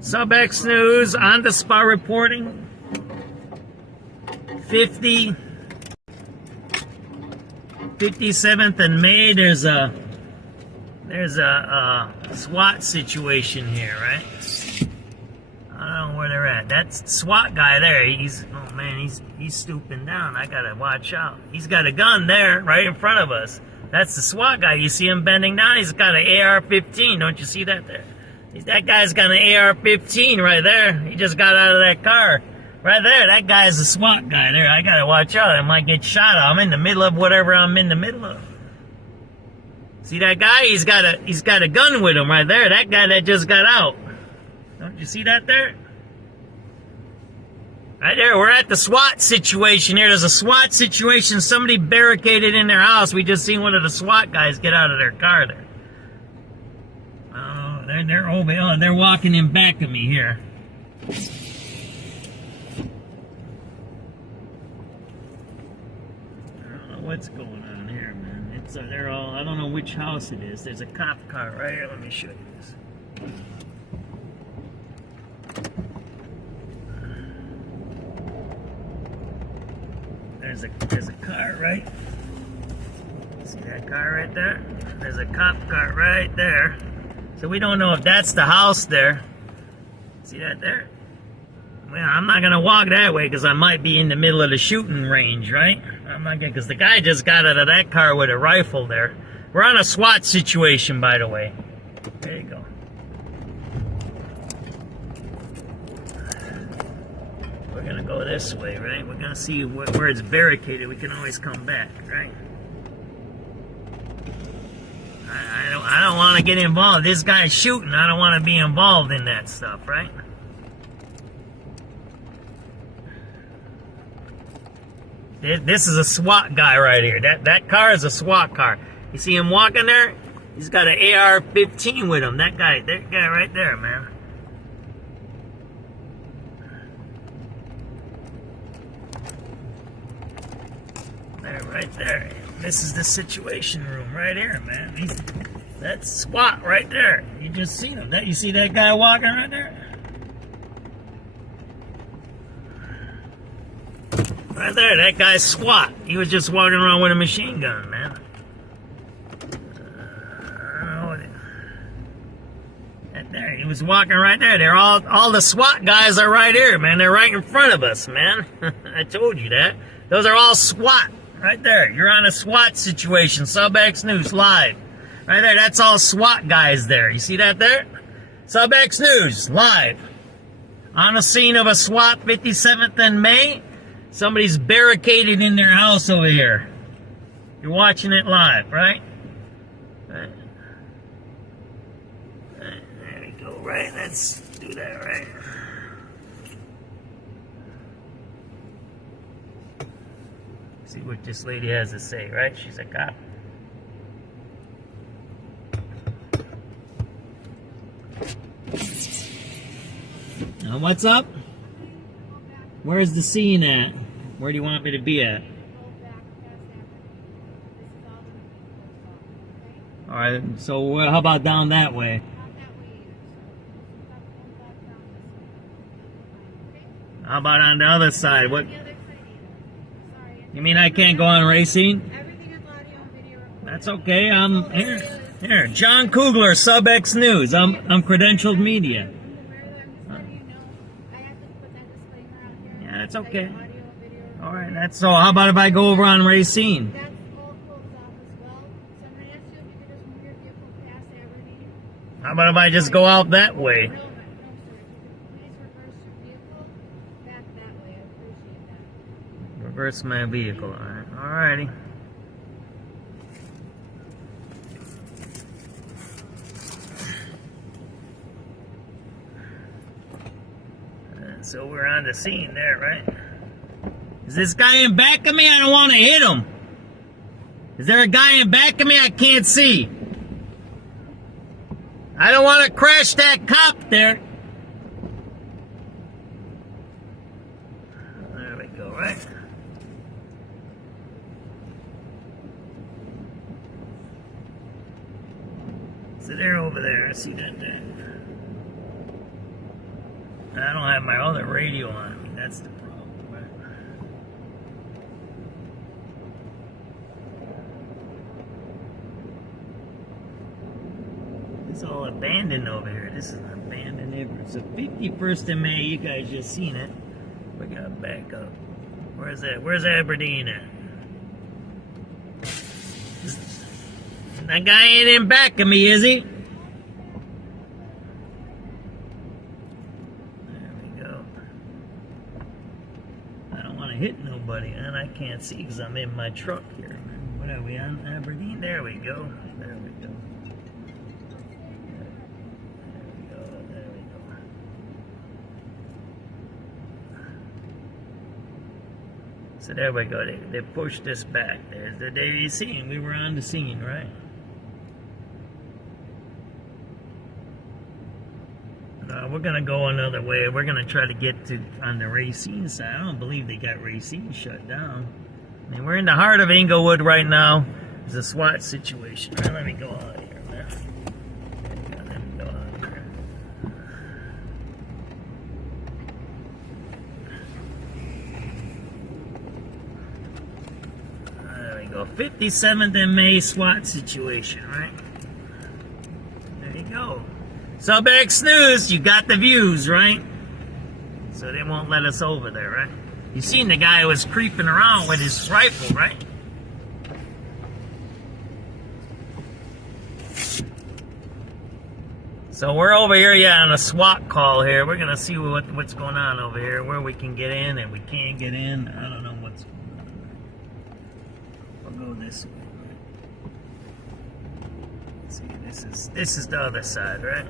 SubX.News on the spot reporting. 57th and May. There's a SWAT situation here, right? I don't know where they're at. That SWAT guy there, he's stooping down. I gotta watch out. He's got a gun there right in front of us. That's the SWAT guy. You see him bending down? He's got an AR-15. Don't you see that there? That guy's got an AR-15 right there. He just got out of that car. Right there, that guy's a SWAT guy there. I gotta watch out. I might get shot. I'm in the middle of whatever I'm in the middle of. See that guy? He's got a gun with him right there. That guy that just got out. Don't you see that there? Right there, we're at the SWAT situation here. There's a SWAT situation. Somebody barricaded in their house. We just seen one of the SWAT guys get out of their car there. Oh, they're over. Oh, they're walking in back of me here. What's going on here, man? They're all, I don't know which house it is. There's a cop car right here. Let me show you this. There's a car, right? See that car right there? There's a cop car right there. So we don't know if that's the house there. See that there? Well, I'm not going to walk that way because I might be in the middle of the shooting range, right? I'm not going to, because the guy just got out of that car with a rifle there. We're on a SWAT situation, by the way. There you go. We're going to go this way, right? We're going to see where it's barricaded. We can always come back, right? I don't want to get involved. This guy's shooting. I don't want to be involved in that stuff, right? This is a SWAT guy right here. That car is a SWAT car. You see him walking there? He's got an AR-15 with him. That guy right there, man. There, right there. This is the situation room right here, man. That's SWAT right there. You just seen him. You see that guy walking right there? Right there, that guy's SWAT. He was just walking around with a machine gun, man. Right there, he was walking right there. They're all the SWAT guys are right here, man. They're right in front of us, man. I told you that. Those are all SWAT right there. You're on a SWAT situation. SubX.News live. Right there, that's all SWAT guys there. You see that there? SubX.News live. On the scene of a SWAT 57th and May. Somebody's barricaded in their house over here. You're watching it live, right? Right. There we go, right? Let's do that, right? See what this lady has to say, right? She's a cop. Now, what's up? Where's the scene at? Where do you want me to be at? Alright, so how about down that way? How about on the other side? What? You mean I can't go on Racine? That's okay. I'm here. John Kugler, SubX.News. I'm credentialed media. That's okay. All right, that's so. How about if I go over on Racine? That's all closed off as well. So I'm going to ask you if you could just move your vehicle past Aberdeen. How about if I just go out that way? No, sir. Please reverse your vehicle back that way. I appreciate that. Reverse my vehicle. All right. All righty. So we're on the scene there, right? Is this guy in back of me? I don't want to hit him. Is there a guy in back of me? I can't see. I don't want to crash that cop there. There we go, right? So they're over there. I see that there. I don't have my other radio on me. That's the problem, right? It's all abandoned over here. This is an abandoned neighborhood. So 51st of May, you guys just seen it. We gotta back up. Where's that? Where's Aberdeen at? That guy ain't in back of me, is he? There we go. I don't want to hit nobody, and I can't see because I'm in my truck here. What are we on? Aberdeen? There we go. There we go. There we go. So there we go. They pushed us back. There's the day you seen. We were on the scene, right? We're gonna go another way. We're gonna try to get to on the Racine side. I don't believe they got Racine shut down. I mean, we're in the heart of Inglewood right now. There's a SWAT situation. All right, let me go out of here, man. Let me go out of here. There we go. 57th and May SWAT situation, right? There you go. SubX.News, you got the views, right? So they won't let us over there, right? You seen the guy who was creeping around with his rifle, right? So we're over here, yeah, on a SWAT call here. We're gonna see what's going on over here, where we can get in and we can't get in. I don't know what's going on. We'll go this way. Let's see, this is the other side, right?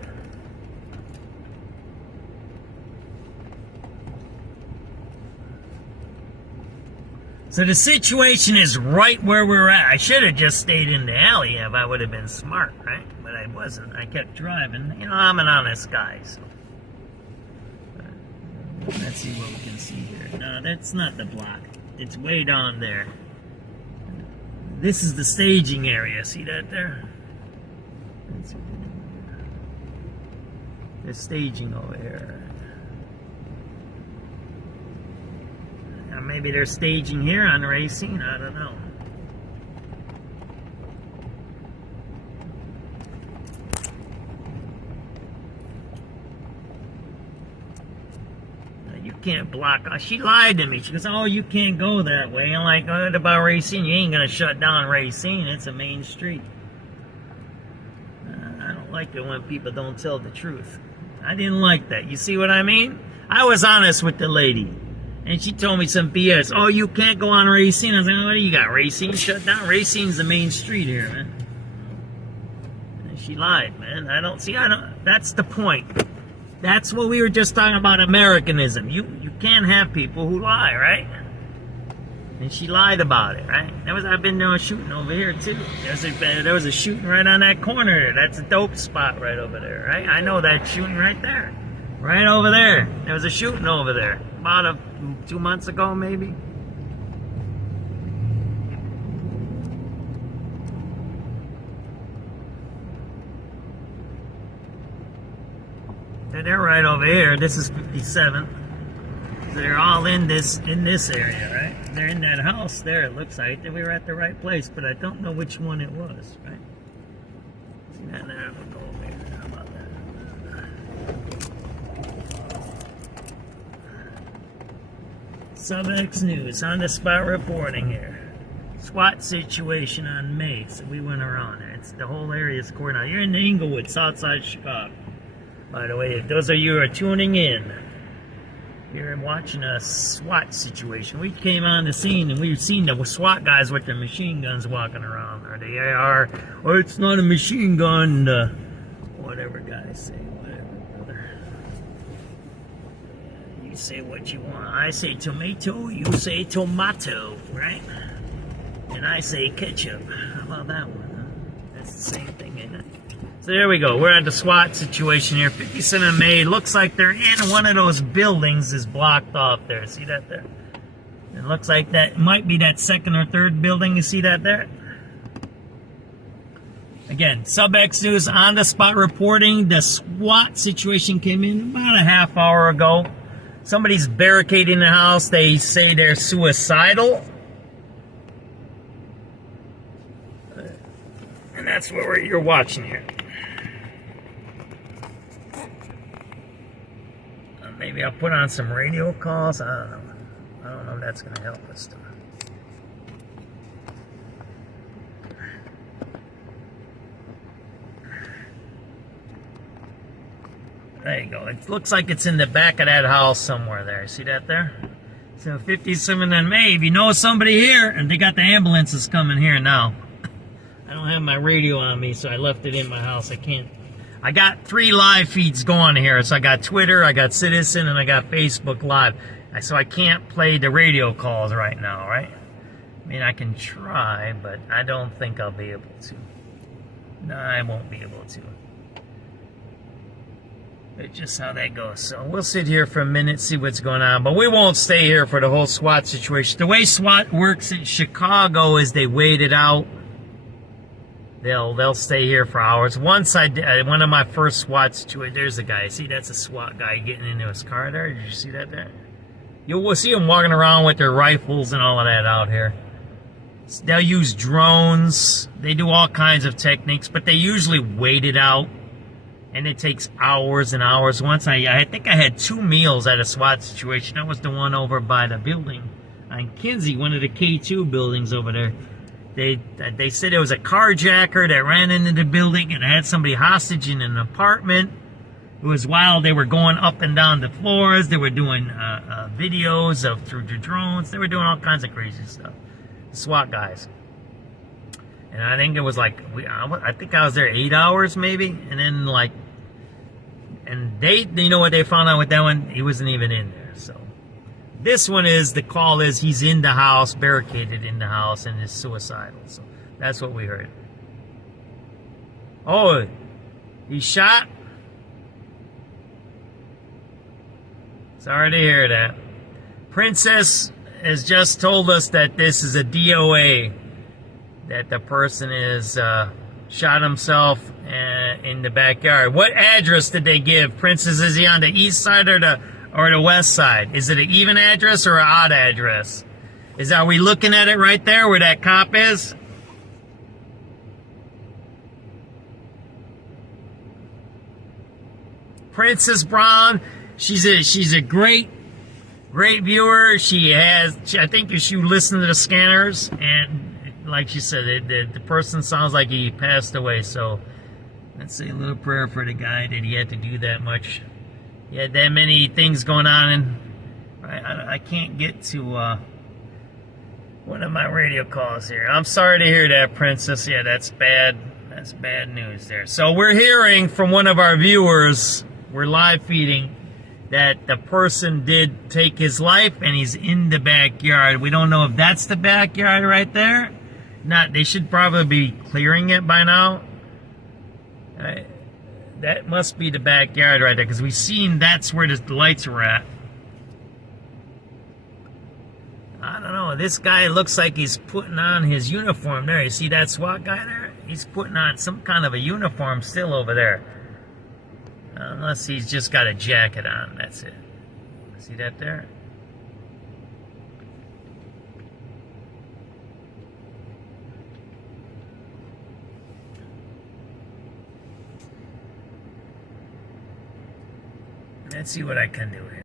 So the situation is right where we're at. I should have just stayed in the alley if I would have been smart, right? But I wasn't. I kept driving. You know, I'm an honest guy, so. Let's see what we can see here. No, that's not the block. It's way down there. This is the staging area. See that there? There's staging over here. Maybe they're staging here on Racine. I don't know. You can't block. She lied to me. She goes, "Oh, you can't go that way." I'm like, "What about Racine? You ain't gonna shut down Racine. It's a main street." I don't like it when people don't tell the truth. I didn't like that. You see what I mean? I was honest with the lady. And she told me some BS. "Oh, you can't go on Racine." I was like, "What do you got? Racine shut down?" Racine's the main street here, man. And she lied, man. That's the point. That's what we were just talking about, Americanism. You can't have people who lie, right? And she lied about it, right? I've been doing shooting over here, too. There was a shooting right on that corner. That's a dope spot right over there, right? I know that shooting right there. Right over there. There was a shooting over there. About 2 months ago, maybe. They're right over here. This is 57th. They're all in this area, right? They're in that house there. It looks like we were at the right place, but I don't know which one it was, right? See that there? We'll go over here. How about that? SubX.News on the spot reporting here. SWAT situation on May. So we went around there. It's the whole area is coordinated. You're in Inglewood, south side Chicago. By the way, if those of you are tuning in, you're watching a SWAT situation. We came on the scene and we've seen the SWAT guys with their machine guns walking around. Or the AR, or it's not a machine gun, whatever guys say. You say what you want. I say tomato, you say tomato, right? And I say ketchup. How about that one, huh? That's the same thing, ain't it? So there we go. We're at the SWAT situation here. 57 May. Looks like they're in one of those buildings is blocked off there. See that there? It looks like that might be that second or third building. You see that there? Again, SubX.News on the spot reporting. The SWAT situation came in about a half hour ago. Somebody's barricading the house. They say they're suicidal. And that's what you're watching here. Maybe I'll put on some radio calls. I don't know. I don't know if that's going to help us though. There you go. It looks like it's in the back of that house somewhere there. See that there? So 57 and May, if you know somebody here, and they got the ambulances coming here now. I don't have my radio on me, so I left it in my house. I got 3 live feeds going here. So I got Twitter, I got Citizen, and I got Facebook Live. So I can't play the radio calls right now, right? I mean, I can try, but I don't think I'll be able to. No, I won't be able to. It's just how that goes. So we'll sit here for a minute, see what's going on. But we won't stay here for the whole SWAT situation. The way SWAT works in Chicago is they wait it out. They'll stay here for hours. Once one of my first SWAT situations, there's a guy. See, that's a SWAT guy getting into his car there. Did you see that there? You'll see them walking around with their rifles and all of that out here. They'll use drones. They do all kinds of techniques, but they usually wait it out. And it takes hours and hours. Once I think I had 2 meals at a SWAT situation. That was the one over by the building on Kinsey, one of the K2 buildings over there. They said there was a carjacker that ran into the building and had somebody hostage in an apartment. It was while they were going up and down the floors. They were doing videos through the drones. They were doing all kinds of crazy stuff. SWAT guys. And I think it was like, I think I was there 8 hours maybe. And then and you know what they found out with that one? He wasn't even in there. So this one the call is he's in the house, barricaded in the house, and is suicidal. So that's what we heard. Oh, he shot? Sorry to hear that. Princess has just told us that this is a DOA. That the person is shot himself in the backyard. What address did they give? Princess, is he on the east side or the west side? Is it an even address or an odd address? Are we looking at it right there where that cop is? Princess Brown, she's a great viewer. I think if you listen to the scanners, and like she said, the person sounds like he passed away. So let's say a little prayer for the guy that he had to do that much. He had that many things going on, and I can't get to one of my radio calls here. I'm sorry to hear that, Princess. Yeah, that's bad. That's bad news there. So we're hearing from one of our viewers, we're live feeding, that the person did take his life and he's in the backyard. We don't know if that's the backyard right there. They should probably be clearing it by now. That must be the backyard right there, because we've seen that's where the lights were at. I don't know. This guy looks like he's putting on his uniform there. You see that SWAT guy there? He's putting on some kind of a uniform still over there. Unless he's just got a jacket on. That's it. See that there? Let's see what I can do here.